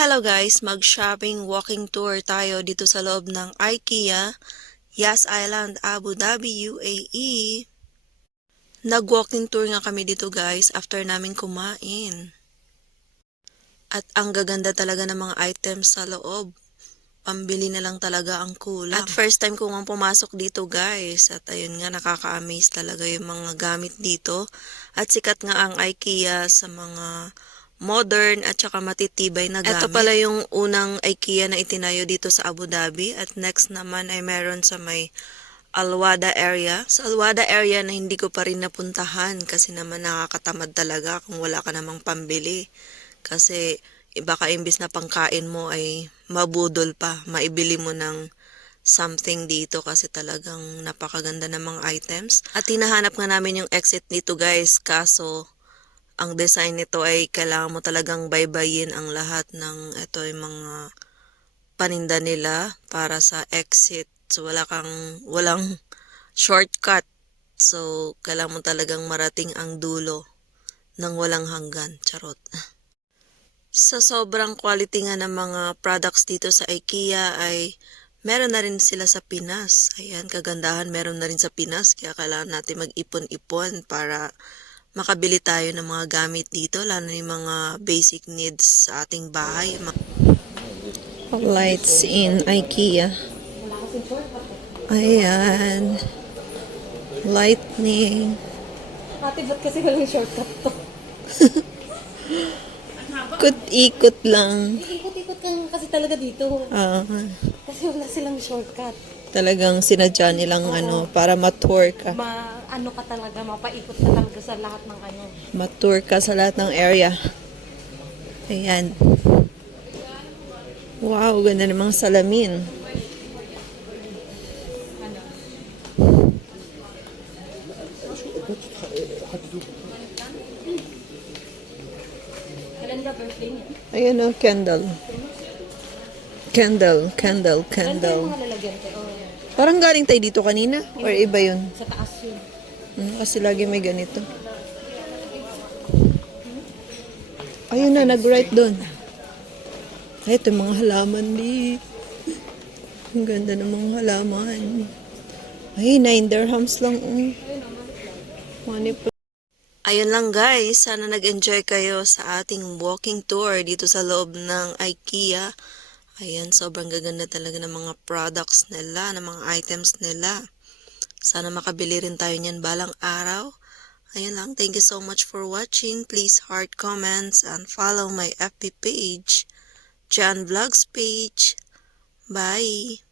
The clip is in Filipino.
Hello guys, mag-shopping walking tour tayo dito sa loob ng IKEA, Yas Island, Abu Dhabi, UAE. Nag-walking tour nga kami dito guys after namin kumain. At ang gaganda talaga ng mga items sa loob. Pambili na lang talaga ang kulang. At first time ko nga pumasok dito guys. At ayun nga, nakaka-amaze talaga yung mga gamit dito. At sikat nga ang IKEA sa mga modern at saka matitibay na gamit. Ito pala yung unang IKEA na itinayo dito sa Abu Dhabi. At next naman ay meron sa may Al-Wada area. Sa Al-Wada area na hindi ko pa rin napuntahan kasi naman nakakatamad talaga kung wala ka namang pambili. Kasi baka imbis na pangkain mo ay mabudol pa, maibili mo ng something dito kasi talagang napakaganda ng mga items. At hinahanap nga namin yung exit dito guys, kaso ang design nito ay kailangan mo talagang baybayin ang lahat ng ito yung mga paninda nila para sa exit. So walang shortcut. So kailangan mo talagang marating ang dulo ng walang hanggan. Charot. Sa sobrang quality nga ng mga products dito sa IKEA ay meron na rin sila sa Pinas. Ayan, kagandahan meron na rin sa Pinas. Kaya kailangan natin mag-ipon-ipon para makabili tayo ng mga gamit dito. Lalo na yung mga basic needs sa ating bahay. Lights in IKEA. Ayan. Lightning. Ate, ba't kasi walang shortcut to? Ikot-ikot lang. Ikot-ikot kang kasi talaga dito. Kasi wala silang shortcut. Talagang sinadya nilang para ma-tour ka. Ano ka talaga, mapaikot ka talaga sa lahat ng ano. Ma-tour ka sa lahat ng area. Ayan. Wow, ganda ng mga salamin. Kailan ba birthday niya? Ayan o, candle. Candle. Ano yung mga lalagyan ko? Parang galing tayo dito kanina? Or iba yun? Sa taas yun. Kasi lagi may ganito. Ayun na, nag-write doon. Ay, ito yung mga halaman di. Ang ganda ng mga halaman. Ay, 9 dirhams lang. Money po. Ayun lang guys, sana nag-enjoy kayo sa ating walking tour dito sa loob ng IKEA. Ayan, sobrang gaganda talaga ng mga products nila, ng mga items nila. Sana makabili rin tayo niyan balang araw. Ayun lang, thank you so much for watching. Please heart, comments, and follow my FB page, Jan Vlogs page. Bye!